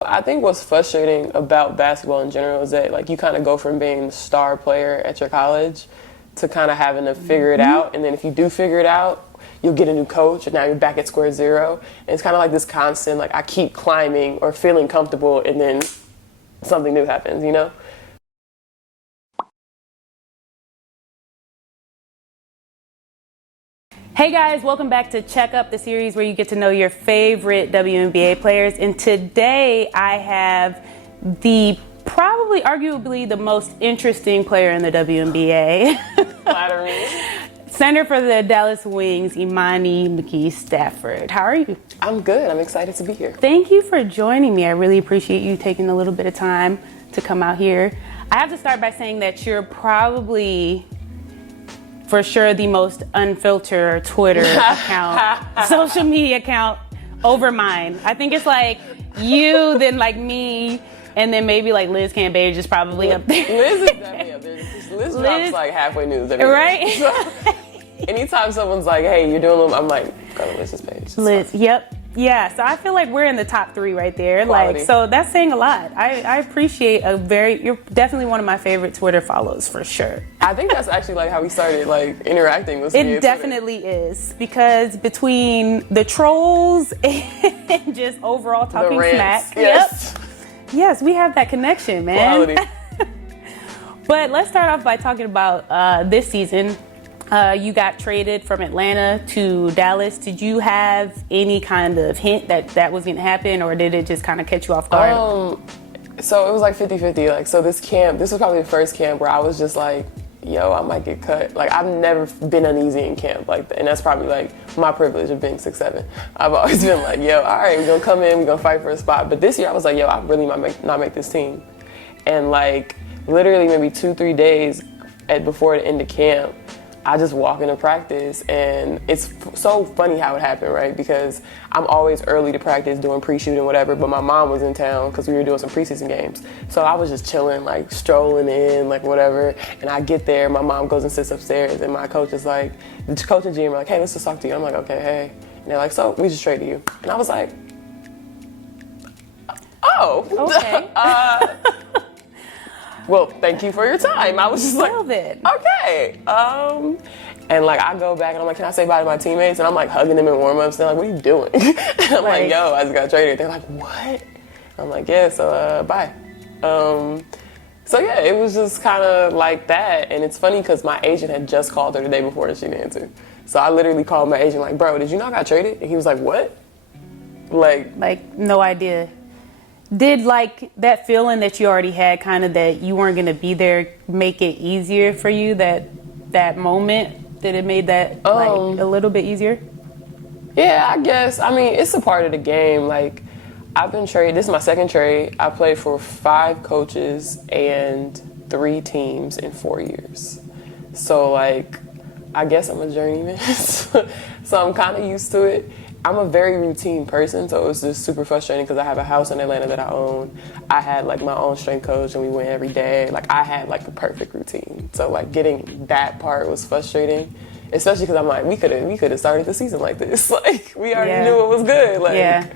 I think what's frustrating about basketball in general is that like you kind of go from being the star player at your college to kind of having to figure it out, and then if you do figure it out, you'll get a new coach, and now you're back at square zero. And it's kind of like this constant, like I keep climbing or feeling comfortable, and then something new happens, you know? Hey guys, welcome back to Check Up, the series where you get to know your favorite WNBA players. And today I have the probably arguably the most interesting player in the WNBA. Flattering. Center for the Dallas Wings, Imani McGee-Stafford. How are you? I'm good. I'm excited to be here. Thank you for joining me. I really appreciate you taking a little bit of time to come out here. I have to start by saying that you're probably for sure the most unfiltered Twitter account, social media account over mine. I think it's like you, then like me, and then maybe like Liz Cambage is probably up there. Liz is definitely up there. Liz drops like halfway news every day. Right? So, anytime someone's like, hey, you're doing a little, I'm like, go to Liz's page. Liz, yep. Yeah, so I feel like we're in the top 3 right there. Quality. Like, so that's saying a lot. I appreciate you're definitely one of my favorite Twitter follows for sure. I think that's actually like how we started like interacting with It definitely is, because between the trolls and just overall talking smack. Yes. Yep. Yes, we have that connection, man. Quality. But let's start off by talking about this season. You got traded from Atlanta to Dallas. Did you have any kind of hint that that was going to happen, or did it just kind of catch you off guard? So it was like 50-50. Like, so this was probably the first camp where I was just like, yo, I might get cut. Like, I've never been uneasy in camp like that. And that's probably like my privilege of being 6'7". I've always been like, yo, all right, we're going to come in, we're going to fight for a spot. But this year I was like, yo, I really might not make this team. And like literally maybe 2-3 days before the end of camp, I just walk into practice, and it's so funny how it happened, right? Because I'm always early to practice doing pre-shoot and whatever, but my mom was in town because we were doing some preseason games. So I was just chilling, like strolling in, like whatever. And I get there, my mom goes and sits upstairs, and my coach is like, the coach and GM are like, hey, let's just talk to you. I'm like, okay, hey. And they're like, so we just traded you. And I was like, oh. Okay. Well, thank you for your time. I was just like, okay. And like I go back and I'm like, can I say bye to my teammates? And I'm like hugging them in warm-ups. They're like, what are you doing? And I'm like, yo, I just got traded. They're like, what? I'm like, yeah, so bye. So yeah, it was just kind of like that. And it's funny because my agent had just called her the day before and she didn't answer. So I literally called my agent like, bro, did you know I got traded? And he was like, what? Like no idea. Did like that feeling that you already had, kind of that you weren't going to be there, make it easier for you, that moment? Did it made that like a little bit easier? Yeah, I guess. I mean, it's a part of the game. Like, I've been traded. This is my second trade. I played for 5 coaches and 3 teams in 4 years. So like, I guess I'm a journeyman. So I'm kind of used to it. I'm a very routine person, so it was just super frustrating because I have a house in Atlanta that I own. I had like my own strength coach and we went every day. Like I had like the perfect routine. So like getting that part was frustrating, especially because I'm like, we could have started the season like this. Like we already knew it was good. Like,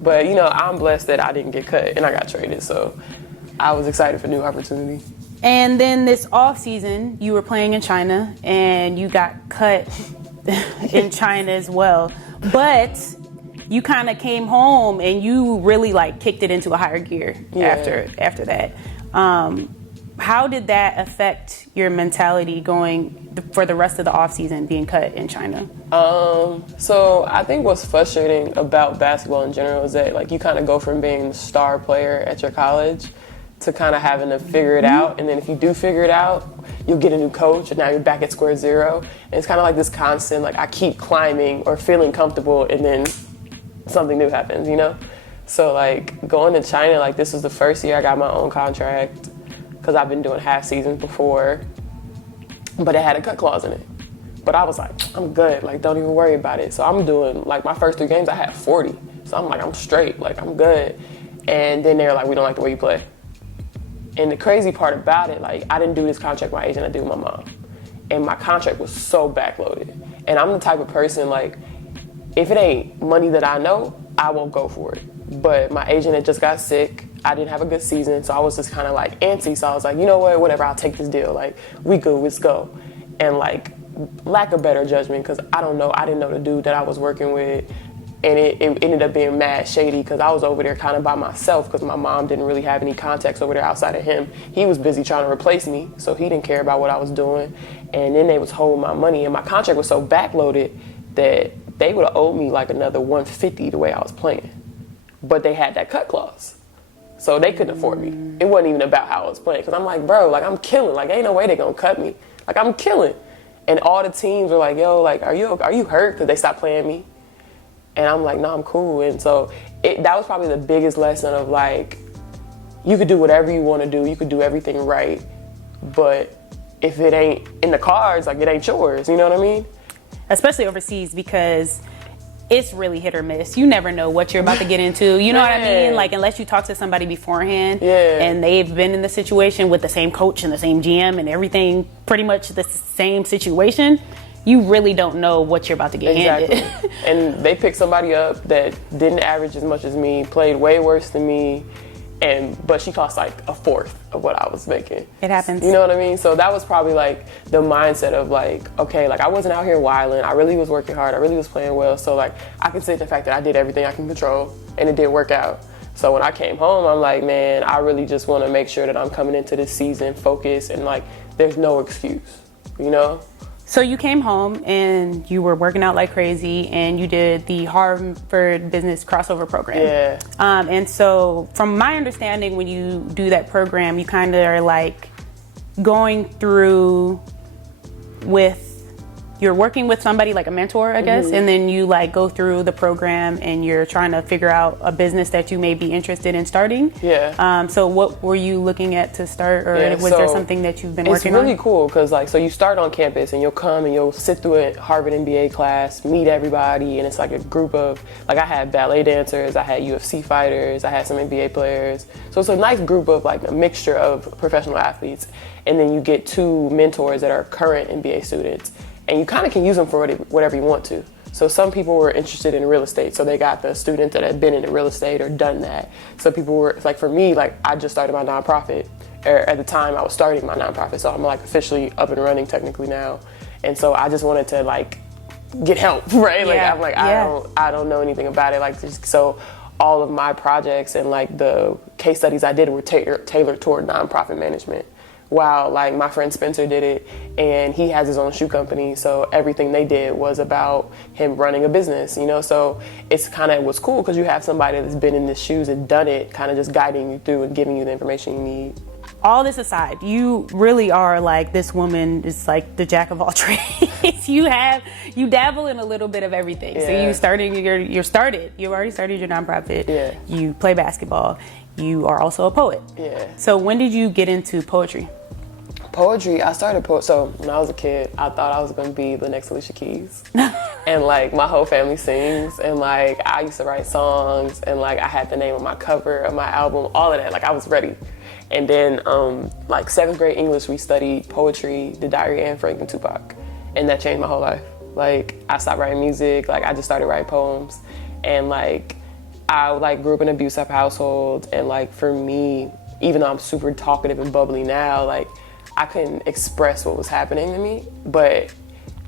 but you know, I'm blessed that I didn't get cut and I got traded. So I was excited for new opportunity. And then this off season, you were playing in China and you got cut in China as well. But you kind of came home and you really like kicked it into a higher gear after that. How did that affect your mentality going for the rest of the off season, being cut in China? So I think what's frustrating about basketball in general is that like you kind of go from being the star player at your college to kind of having to figure it out. And then if you do figure it out, you'll get a new coach, and now you're back at square zero. And it's kind of like this constant, like I keep climbing or feeling comfortable, and then something new happens, you know? So like going to China, like this was the first year I got my own contract because I've been doing half seasons before, but it had a cut clause in it. But I was like, I'm good, like don't even worry about it. So I'm doing, like my first 3 games I had 40. So I'm like, I'm straight, like I'm good. And then they're like, we don't like the way you play. And the crazy part about it, like I didn't do this contract with my agent, I did with my mom. And my contract was so backloaded. And I'm the type of person, like, if it ain't money that I know, I won't go for it. but my agent had just got sick. I didn't have a good season, so I was just kind of like antsy. So I was like, you know what, whatever, I'll take this deal. Like, we good, let's go. And like, lack of better judgment, because I didn't know the dude that I was working with, and it ended up being mad shady because I was over there kind of by myself because my mom didn't really have any context over there outside of him. He was busy trying to replace me, so he didn't care about what I was doing. And then they was holding my money, and my contract was so backloaded that they would have owed me like another $150 the way I was playing. But they had that cut clause, so they couldn't afford me. It wasn't even about how I was playing, because I'm like, bro, like, I'm killing. Like, ain't no way they gonna cut me. Like, I'm killing. And all the teams were like, yo, like, are you hurt? Because they stopped playing me. And I'm like, no, I'm cool. And so that was probably the biggest lesson of, like, you could do whatever you want to do. You could do everything right. But if it ain't in the cards, like, it ain't yours. You know what I mean? Especially overseas, because it's really hit or miss. You never know what you're about to get into. You know what I mean? Like, unless you talk to somebody beforehand and they've been in the situation with the same coach and the same GM and everything, pretty much the same situation, you really don't know what you're about to get handed. And they picked somebody up that didn't average as much as me, played way worse than me, but she cost like a fourth of what I was making. It happens. You know what I mean? So that was probably like the mindset of like, okay, like, I wasn't out here wilding. I really was working hard. I really was playing well. So like, I can sit in the fact that I did everything I can control, and it did work out. So when I came home, I'm like, man, I really just want to make sure that I'm coming into this season focused, and like, there's no excuse, you know? So you came home and you were working out like crazy, and you did the Harvard Business Crossover Program. Yeah. And so from my understanding, when you do that program, you kind of are like going through you're working with somebody like a mentor, I guess, and then you like go through the program and you're trying to figure out a business that you may be interested in starting. Yeah. So what were you looking at to start, or was there something that you've been working on? It's really cool because, like, so you start on campus and you'll come and you'll sit through a Harvard MBA class, meet everybody, and it's like a group of, like, I had ballet dancers, I had UFC fighters, I had some NBA players. So it's a nice group of, like, a mixture of professional athletes. And then you get 2 mentors that are current MBA students, and you kind of can use them for whatever you want to. So some people were interested in real estate, so they got the student that had been in real estate or done that. Some people were, like, for me, like, I just started my nonprofit, or at the time I was starting my nonprofit, so I'm like officially up and running technically now. And so I just wanted to, like, get help, right? Like, I'm like, I don't know anything about it. Like, so all of my projects and, like, the case studies I did were tailored toward nonprofit management. While, like, my friend Spencer did it, and he has his own shoe company, so everything they did was about him running a business, you know? So it's kind of what's cool, because you have somebody that's been in the shoes and done it, kind of just guiding you through and giving you the information you need. All this aside, you really are like, this woman is like the jack of all trades. You dabble in a little bit of everything. So you already started your nonprofit. Yeah. You play basketball. You are also a poet. Yeah. So when did you get into poetry? Poetry, I started so when I was a kid, I thought I was going to be the next Alicia Keys. And, like, my whole family sings, and, like, I used to write songs, and, like, I had the name on my cover of my album, all of that. Like, I was ready. And then, like, 7th grade English, we studied poetry, the Diary of Anne Frank, and Tupac. And that changed my whole life. Like, I stopped writing music. Like, I just started writing poems. And, like, I, like, grew up in an abusive household. And, like, for me, even though I'm super talkative and bubbly now, like, I couldn't express what was happening to me. But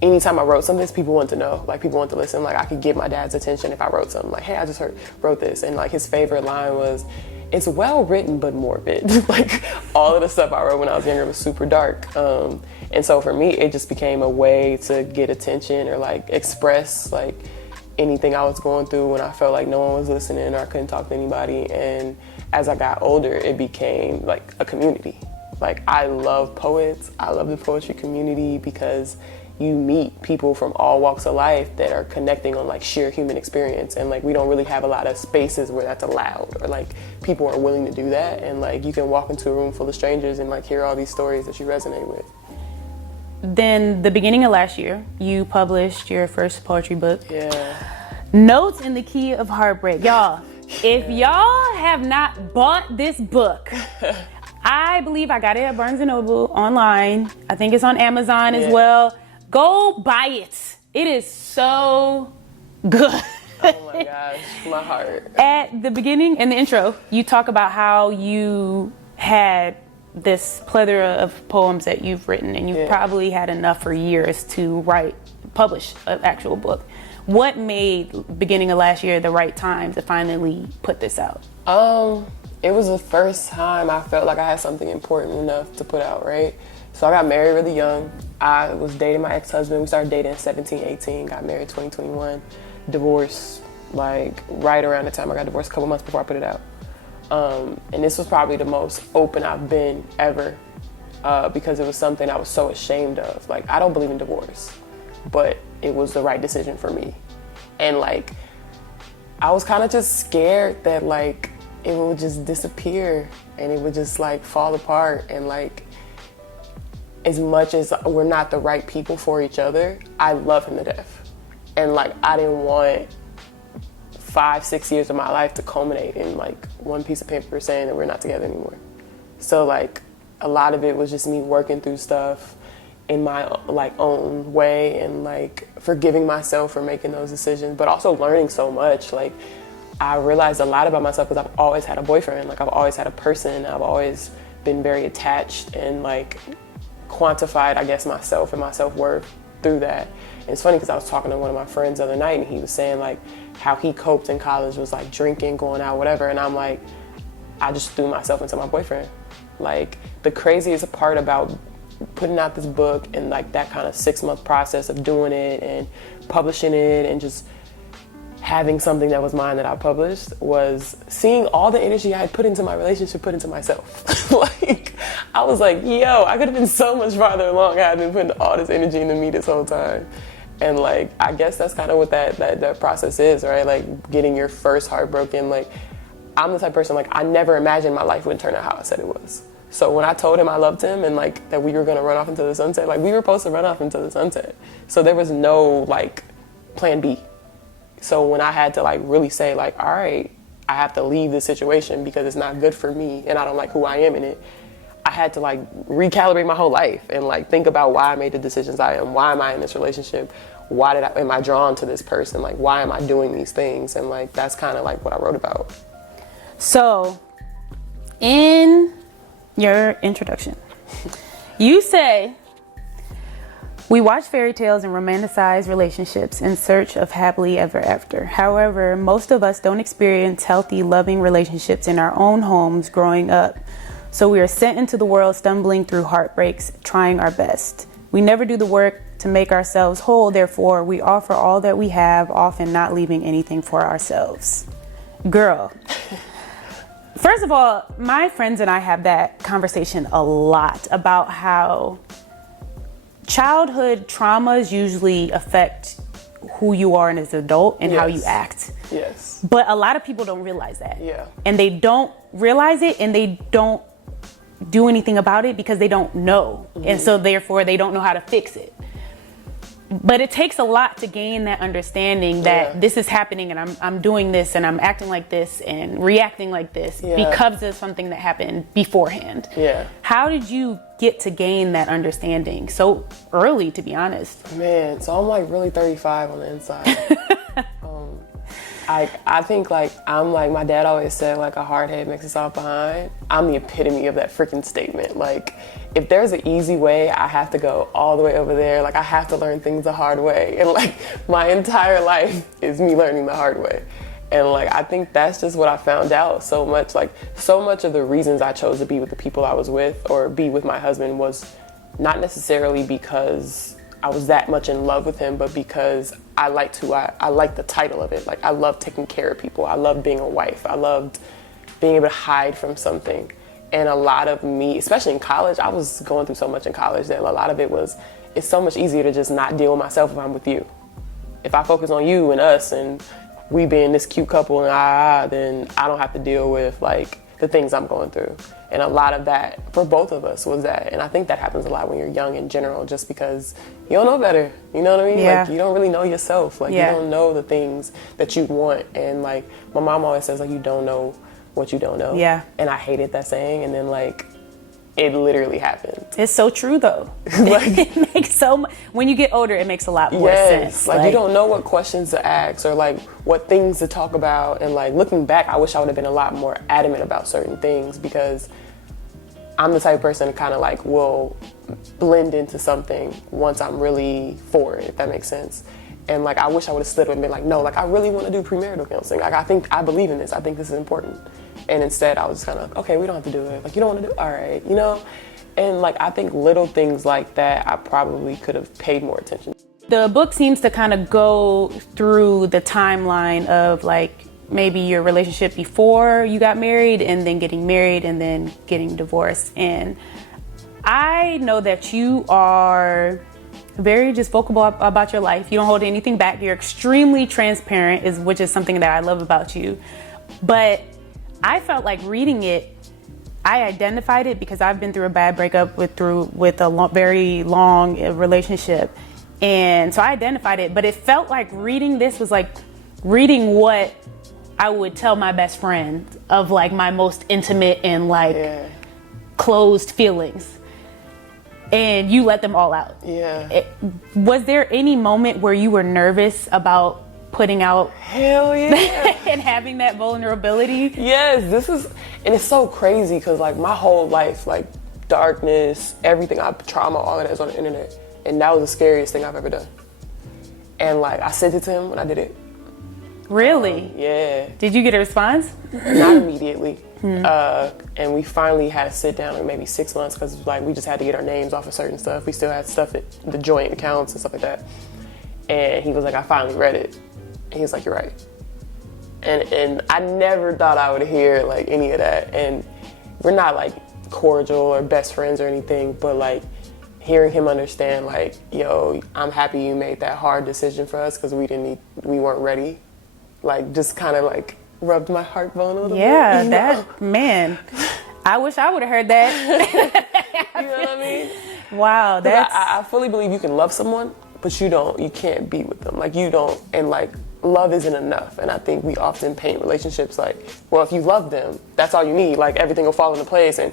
anytime I wrote something, people wanted to know. Like, people wanted to listen. Like, I could get my dad's attention if I wrote something. Like, hey, I just wrote this. And, like, his favorite line was, "It's well written, but morbid." Like, all of the stuff I wrote when I was younger was super dark. And so for me, it just became a way to get attention or, like, express, like, anything I was going through when I felt like no one was listening or I couldn't talk to anybody. And as I got older, it became, like, a community. Like, I love poets. I love the poetry community because you meet people from all walks of life that are connecting on, like, sheer human experience. And, like, we don't really have a lot of spaces where that's allowed, or, like, people are willing to do that. And, like, you can walk into a room full of strangers and, like, hear all these stories that you resonate with. Then the beginning of last year, you published your first poetry book. Yeah. Notes in the Key of Heartbreak. Y'all, if y'all have not bought this book, I believe I got it at Barnes & Noble online. I think it's on Amazon as well. Go buy it. It is so good. Oh my gosh, my heart. At the beginning, in the intro, you talk about how you had this plethora of poems that you've written, and you probably had enough for years to publish an actual book. What made beginning of last year the right time to finally put this out? It was the first time I felt like I had something important enough to put out, right? So I got married really young. I was dating my ex-husband. We started dating at 17, 18, got married 2021, divorced like right around the time I got divorced, a couple months before I put it out. And this was probably the most open I've been ever, because it was something I was so ashamed of. Like, I don't believe in divorce, but it was the right decision for me. And like, I was kind of just scared that like it would just disappear and it would just like fall apart. And like, as much as we're not the right people for each other, I love him to death. And like, I didn't want 5-6 years of my life to culminate in like one piece of paper saying that we're not together anymore. So like, a lot of it was just me working through stuff in my like own way and like forgiving myself for making those decisions, but also learning so much. Like, I realized a lot about myself because I've always had a boyfriend. Like, I've always had a person. I've always been very attached and like quantified, I guess, myself and my self-worth through that. And it's funny because I was talking to one of my friends the other night and he was saying like how he coped in college was like drinking, going out, whatever. And I'm like, I just threw myself into my boyfriend. Like, the craziest part about putting out this book and like that kind of 6-month process of doing it and publishing it and just having something that was mine that I published was seeing all the energy I had put into my relationship put into myself. Like, I was like, yo, I could have been so much farther along had I been putting all this energy into me this whole time. And like, I guess that's kind of what that process is, right? Like, getting your first heart broken. Like, I'm the type of person, like, I never imagined my life would turn out how I said it was. So when I told him I loved him and like that we were gonna run off into the sunset, like, we were supposed to run off into the sunset. So there was no like plan B. So when I had to like really say like, all right, I have to leave this situation because it's not good for me and I don't like who I am in it, I had to like recalibrate my whole life and like think about why I made the decisions I am. Why am I in this relationship? Am I drawn to this person? Like, why am I doing these things? And like, that's kind of like what I wrote about. So in your introduction, you say, we watch fairy tales and romanticize relationships in search of happily ever after. However, most of us don't experience healthy, loving relationships in our own homes growing up. So we are sent into the world stumbling through heartbreaks, trying our best. We never do the work to make ourselves whole. Therefore, we offer all that we have, often not leaving anything for ourselves. Girl. First of all, my friends and I have that conversation a lot about how childhood traumas usually affect who you are as an adult and how you act. Yes. But a lot of people don't realize that. Yeah. And they don't realize it and they don't do anything about it because they don't know. Mm-hmm. And so therefore they don't know how to fix it. But it takes a lot to gain that understanding that this is happening and I'm doing this and I'm acting like this and reacting like this because of something that happened beforehand. Yeah. How did you get to gain that understanding so early, to be honest? Man, so I'm like really 35 on the inside. I think like, I'm like, my dad always said like, a hard head makes us all behind. I'm the epitome of that freaking statement. Like, if there's an easy way, I have to go all the way over there. Like, I have to learn things the hard way. And like, my entire life is me learning the hard way. And like, I think that's just what I found out so much. Like, so much of the reasons I chose to be with the people I was with or be with my husband was not necessarily because I was that much in love with him, but because I liked I liked the title of it. Like, I loved taking care of people. I loved being a wife. I loved being able to hide from something. And a lot of me, especially in college, I was going through so much in college that a lot of it was, it's so much easier to just not deal with myself if I'm with you. If I focus on you and us and we being this cute couple and then I don't have to deal with like the things I'm going through. And a lot of that for both of us was that. And I think that happens a lot when you're young in general, just because you don't know better. You know what I mean? Yeah. Like, you don't really know yourself. Like, you don't know the things that you want. And like, my mom always says, like, you don't know what you don't know. Yeah. And I hated that saying. And then like, it literally happened. It's so true though. Like, it makes when you get older, it makes a lot more sense. Like you don't know what questions to ask or like what things to talk about. And like looking back, I wish I would have been a lot more adamant about certain things, because I'm the type of person that kind of like will blend into something once I'm really for it, if that makes sense. And like I wish I would have stood up and been like, no, like I really want to do premarital counseling. Like I believe in this. I think this is important. And instead I was just kind of, okay, we don't have to do it. Like, you don't want to do it? All right, you know? And like, I think little things like that, I probably could have paid more attention. The book seems to kind of go through the timeline of like maybe your relationship before you got married and then getting married and then getting divorced. And I know that you are very just vocal about your life. You don't hold anything back. You're extremely transparent, which is something that I love about you. But I felt like reading it, I identified it because I've been through a bad breakup with a very long relationship. And so I identified it, but it felt like reading this was like reading what I would tell my best friend of like my most intimate and like closed feelings. And you let them all out. Yeah. Was there any moment where you were nervous about putting out? Hell yeah. And having that vulnerability? Yes, and it's so crazy because like my whole life, like darkness, everything, trauma, all of that is on the internet. And that was the scariest thing I've ever done. And like I sent it to him when I did it. Really? Yeah. Did you get a response? Not immediately. And we finally had to sit down in maybe 6 months because like we just had to get our names off of certain stuff. We still had stuff at the joint accounts and stuff like that. And he was like, I finally read it. And he was like, you're right. And I never thought I would hear like any of that. And we're not like cordial or best friends or anything, but like hearing him understand like, yo, I'm happy you made that hard decision for us because we weren't ready. Like just kind of like rubbed my heart bone a little bit. Yeah, that, man, I wish I would have heard that. You know what I mean? Wow, that's... I fully believe you can love someone, but you can't be with them. Like you don't, and like love isn't enough. And I think we often paint relationships like, well, if you love them, that's all you need. Like everything will fall into place. And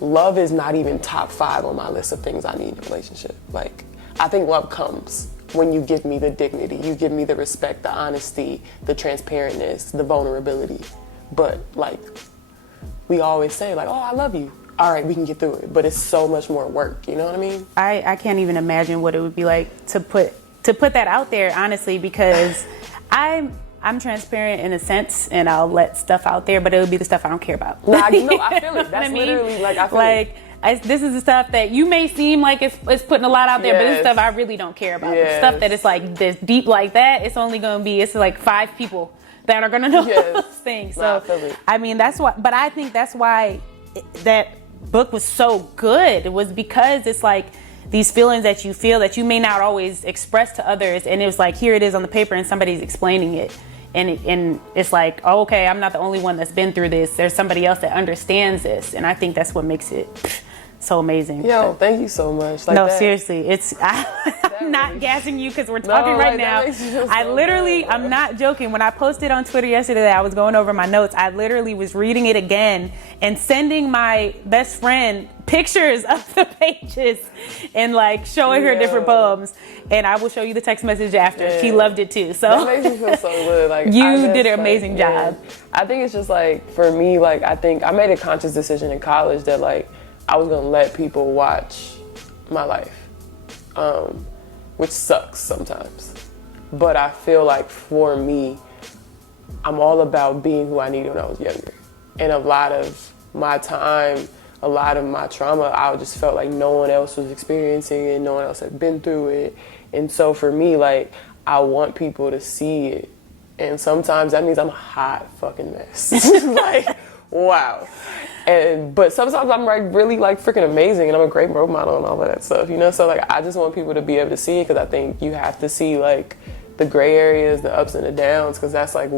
love is not even top 5 on my list of things I need in a relationship. Like I think love comes when you give me the dignity, you give me the respect, the honesty, the transparentness, the vulnerability. But like we always say like, oh, I love you. All right, we can get through it. But it's so much more work, you know what I mean? I can't even imagine what it would be like to put that out there, honestly, because I'm transparent in a sense, and I'll let stuff out there, but it would be the stuff I don't care about. Nah, you know, I feel it. That's literally like I feel like, it. This is the stuff that you may seem like it's putting a lot out there, but this is stuff I really don't care about. The stuff that is like this deep like that, it's only going to be, it's like 5 people that are going to know those things. So, I mean, that's why, but I think that's why that book was so good. It was because it's like these feelings that you feel that you may not always express to others, and it was like, here it is on the paper and somebody's explaining it. And it's like, oh, okay, I'm not the only one that's been through this. There's somebody else that understands this. And I think that's what makes it so amazing. Yo, thank you so much. Like no, seriously, I'm not gassing you because we're talking right now. I'm not joking. When I posted on Twitter yesterday that I was going over my notes, I literally was reading it again and sending my best friend pictures of the pages and like showing her different poems. And I will show you the text message after. She loved it too. So that makes me feel so good. Like you did an amazing job. I think it's just like, for me, like I think I made a conscious decision in college that like I was gonna let people watch my life, which sucks sometimes. But I feel like for me, I'm all about being who I needed when I was younger. And a lot of my time, a lot of my trauma, I just felt like no one else was experiencing it, no one else had been through it. And so for me, like, I want people to see it. And sometimes that means I'm a hot fucking mess. Like, wow. But sometimes I'm like really like freaking amazing and I'm a great role model and all of that stuff, you know? So like, I just want people to be able to see it because I think you have to see like the gray areas, the ups and the downs, because that's like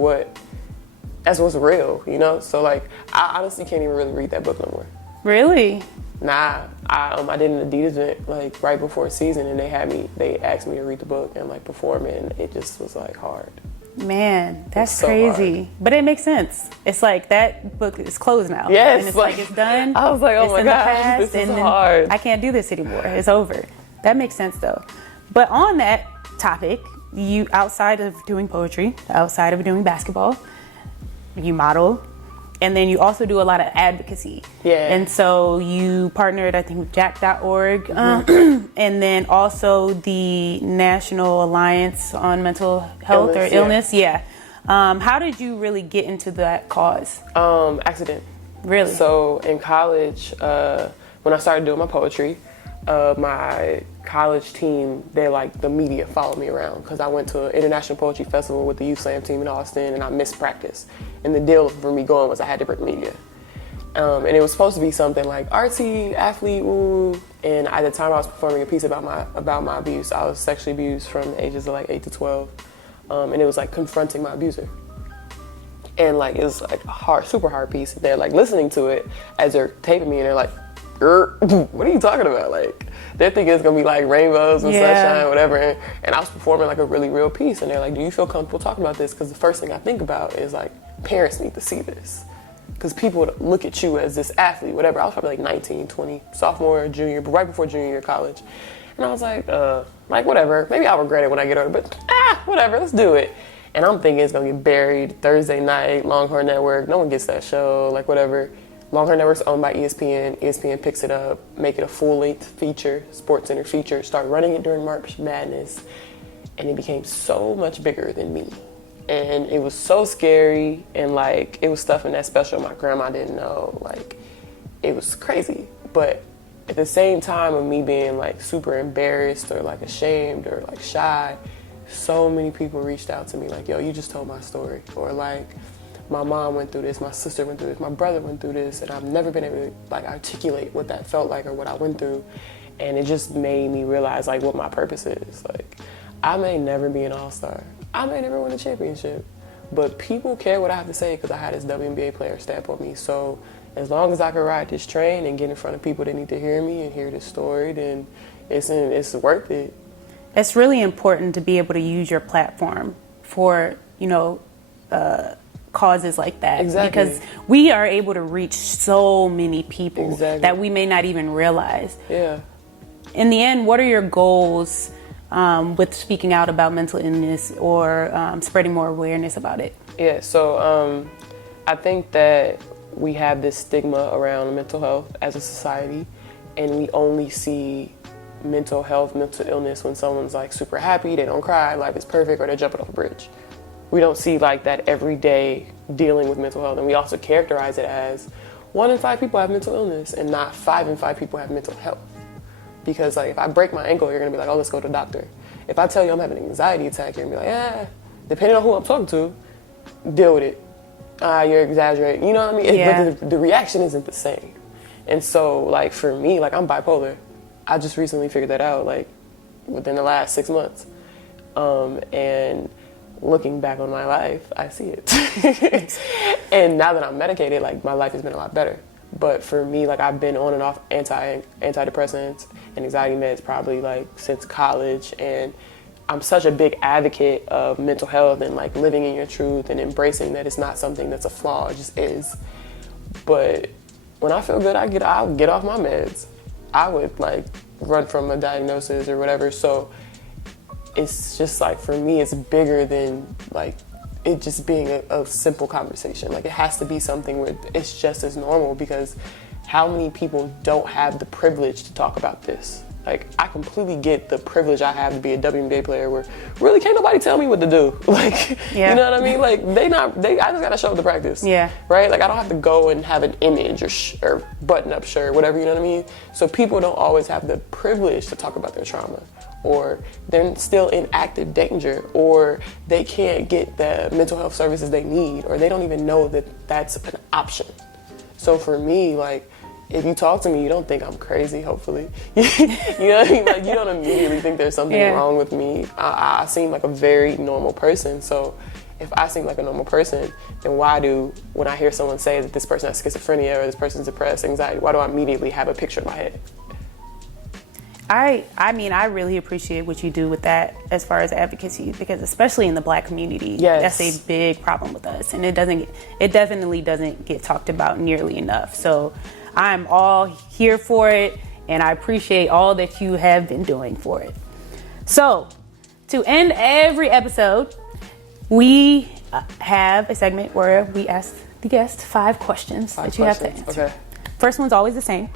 that's what's real, you know? So like, I honestly can't even really read that book no more. Really? Nah, I did an Adidas event like right before season and they asked me to read the book and like perform it, and it just was like hard. Man, that's so crazy. hard. But it makes sense. It's like that book is closed now. Yes, And it's like it's done. I was like, oh it's my in the gosh, past, this is and then hard. I can't do this anymore. It's over. That makes sense though. But on that topic, you, outside of doing poetry, outside of doing basketball, you model, and then you also do a lot of advocacy. Yeah. And so you partnered, I think, with Jack.org, and then also the National Alliance on Mental Health Illness. Yeah. How did you really get into that cause? Accident. Really? So in college, when I started doing my poetry, my college team, the media followed me around because I went to an international poetry festival with the youth slam team in Austin, and I missed practice. And the deal for me going was I had to bring media. And it was supposed to be something like artsy, athlete, ooh. And at the time I was performing a piece about my abuse. I was sexually abused from the ages of 8 to 12. And it was confronting my abuser. And it was a super hard piece. They're listening to it as they're taping me, and they're like, what are you talking about? They're thinking it's gonna be rainbows and sunshine, whatever. And I was performing a really real piece, and they're like, do you feel comfortable talking about this? Because the first thing I think about is parents need to see this. Because people would look at you as this athlete, whatever. I was probably 19, 20, sophomore, junior, but right before junior year of college. And I was whatever. Maybe I'll regret it when I get older, but whatever, let's do it. And I'm thinking it's gonna get buried Thursday night, Longhorn Network. No one gets that show, whatever. Longhorn Network's owned by ESPN. ESPN picks it up, make it a full-length feature, SportsCenter feature, start running it during March Madness, and it became so much bigger than me. And it was so scary, and it was stuff in that special my grandma didn't know. It was crazy. But at the same time of me being super embarrassed or ashamed or shy, so many people reached out to me yo, you just told my story. Or my mom went through this, my sister went through this, my brother went through this, and I've never been able to articulate what that felt like or what I went through. And it just made me realize what my purpose is. I may never be an all-star. I may never win a championship, but people care what I have to say because I had this WNBA player stamp on me. So as long as I can ride this train and get in front of people that need to hear me and hear this story, then it's worth it. It's really important to be able to use your platform for, causes like that. Exactly. Because we are able to reach so many people Exactly. that we may not even realize. Yeah. In the end, what are your goals with speaking out about mental illness or spreading more awareness about it? Yeah, so I think that we have this stigma around mental health as a society, and we only see mental health, mental illness when someone's super happy, they don't cry, life is perfect, or they're jumping off a bridge. We don't see that everyday dealing with mental health, and we also characterize it as 1 in 5 people have mental illness and not 5 in 5 people have mental health. Because if I break my ankle, you're gonna be oh, let's go to the doctor. If I tell you I'm having an anxiety attack, you're gonna be depending on who I'm talking to, deal with it. You're exaggerating, you know what I mean? Yeah. But the reaction isn't the same. And so for me, I'm bipolar. I just recently figured that out within the last 6 months. And looking back on my life, I see it. And now that I'm medicated, my life has been a lot better. But for me, I've been on and off antidepressants and anxiety meds probably since college, and I'm such a big advocate of mental health and living in your truth and embracing that it's not something that's a flaw, it just is. But when I feel good, I'll get off my meds. I would run from a diagnosis or whatever. So it's just for me, it's bigger than it just being a simple conversation. It has to be something where it's just as normal, because how many people don't have the privilege to talk about this? I completely get the privilege I have to be a WNBA player where really can't nobody tell me what to do. Yeah. You know what I mean? I just gotta show up to practice. Yeah. Right? I don't have to go and have an image or button up shirt, whatever, you know what I mean? So people don't always have the privilege to talk about their trauma, or they're still in active danger, or they can't get the mental health services they need, or they don't even know that that's an option. So for me, if you talk to me, you don't think I'm crazy, hopefully. You know what I mean? You don't immediately think there's something wrong with me. I seem like a very normal person. So if I seem like a normal person, then when I hear someone say that this person has schizophrenia or this person's depressed, anxiety, why do I immediately have a picture in my head? I mean, I really appreciate what you do with that as far as advocacy, because especially in the Black community, Yes. that's a big problem with us, and it definitely doesn't get talked about nearly enough. So I'm all here for it, and I appreciate all that you have been doing for it. So to end every episode, we have a segment where we ask the guest 5 questions that you have to answer. Okay. First one's always the same.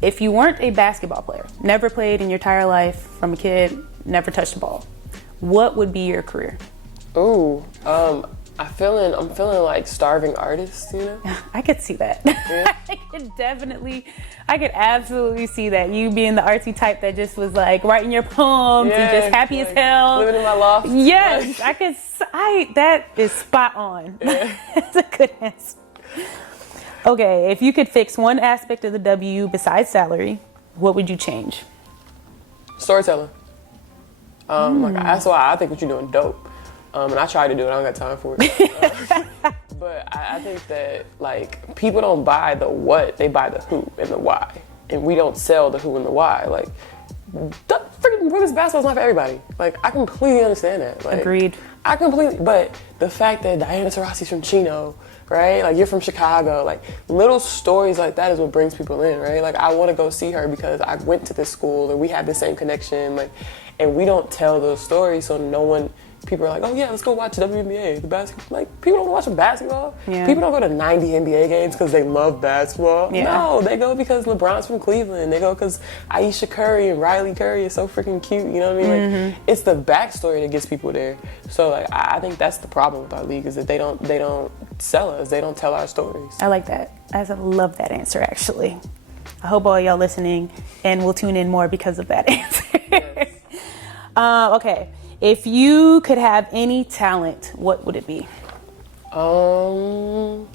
If you weren't a basketball player, never played in your entire life from a kid, never touched the ball, what would be your career? Ooh, I'm feeling like starving artist, you know? I could see that. Yeah. I could absolutely see that. You being the artsy type that just was like writing your poems and just happy like, as hell. Living in my loft. Yes, Like, that is spot on. Yeah. That's a good answer. Okay, if you could fix one aspect of the W besides salary, what would you change? storytelling. Like, that's why I think what you're doing dope. And I try to do it. I don't got time for it. But I think that, like, people don't buy the what, they buy the who and the why. And we don't sell the who and the why. Like, freaking women's basketball's not for everybody. Like, I completely understand that. Like, Agreed. But the fact that Diana Taurasi's from Chino, right? Like, you're from Chicago. Like, little stories like that is what brings people in, right? Like, I want to go see her because I went to this school and we have the same connection. Like, and we don't tell those stories, so people are like, oh yeah, let's go watch WNBA, the basketball. Like, people don't watch basketball. Yeah. People don't go to 90 NBA games because they love basketball. Yeah. No, they go because LeBron's from Cleveland. They go because Aisha Curry and Riley Curry is so freaking cute. You know what I mean? Like, it's the backstory that gets people there. So, like, I think that's the problem with our league, is that they don't sell us. They don't tell our stories. I like that. I love that answer, actually. I hope all y'all listening and will tune in more because of that answer. Yes. Okay. If you could have any talent, what would it be? I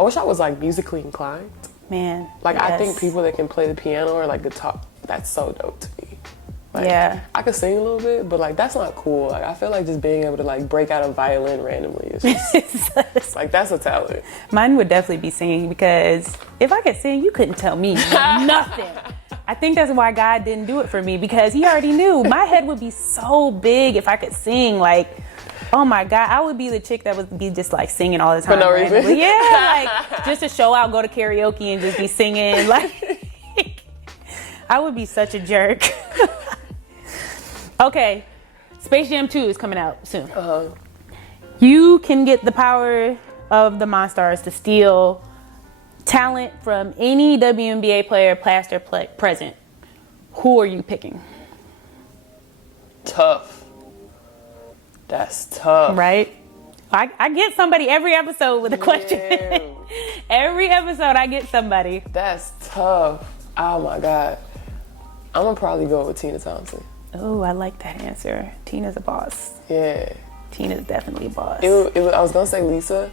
wish I was, like, musically inclined. Man. Like, yes. I think people that can play the piano or, like, guitar, that's so dope to me. Like, Yeah. I could sing a little bit, but, like, that's not cool. Like, I feel like just being able to, like, break out a violin randomly is just, like, that's a talent. Mine would definitely be singing, because if I could sing, you couldn't tell me nothing. I think that's why God didn't do it for me, because he already knew. My head would be so big if I could sing. Like, oh my God, I would be the chick that would be just like singing all the time. For no reason? Randomly. Yeah, like just to show out, go to karaoke and just be singing. Like, I would be such a jerk. Okay, Space Jam 2 is coming out soon. You can get the power of the Monstars to steal talent from any WNBA player, past or present. Who are you picking? Tough. That's tough. Right? I get somebody every episode with a question. Yeah. Every episode I get somebody. That's tough. Oh my God. I'm gonna probably go with Tina Thompson. Oh, I like that answer. Tina's a boss. Yeah. Tina's definitely a boss. I was gonna say Lisa,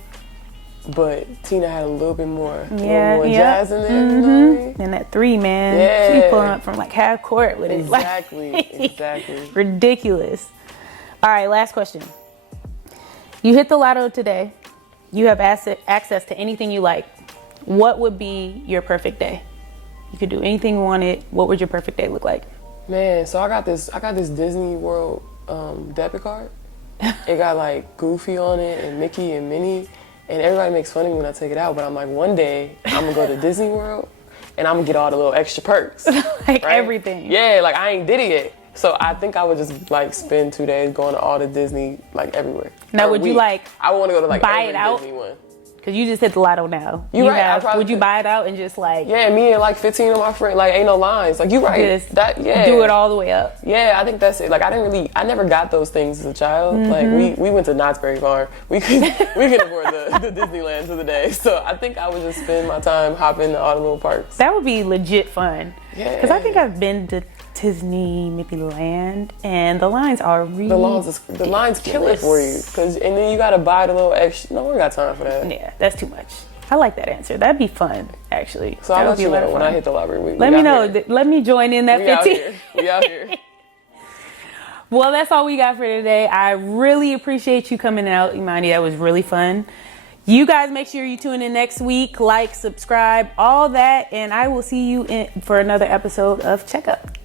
but Tina had a little bit more, Yeah. jazz in there. You know what I mean? And that 3, man. Yeah. She pulling up from like half court with it. Exactly. Ridiculous. All right, last question. You hit the lotto today. You have access to anything you like. What would be your perfect day? You could do anything you wanted. What would your perfect day look like? Man, so I got this Disney World debit card. It got like Goofy on it and Mickey and Minnie, and everybody makes fun of me when I take it out, but I'm like, one day I'm gonna go to Disney World and I'm gonna get all the little extra perks. Like, right? Everything. Yeah, like I ain't did it yet. So I think I would just like spend 2 days going to all the Disney, like everywhere. Now, would you like I want to go to like buy every it out? Disney one. Because you just hit the lotto now. You right, Would you buy it out and just like... Yeah, me and like 15 of my friends, like ain't no lines. Like, you right. Just Yeah. do it all the way up. Yeah, I think that's it. Like, I never got those things as a child. Like, we went to Knott's Berry Farm. We could afford the Disneyland for the day. So I think I would just spend my time hopping to all the little parks. That would be legit fun. Yeah. Because I think I've been to Disney, maybe Land, and the lines are really... The lines kill it for you. And then you got to buy the little extra. No one got time for that. Yeah, that's too much. I like that answer. That'd be fun, actually. So I'll let you know when I hit the lottery. Let me know. Let me join in that 15. We out here. Well, that's all we got for today. I really appreciate you coming out, Imani. That was really fun. You guys make sure you tune in next week, like, subscribe, all that, and I will see you for another episode of Checkup.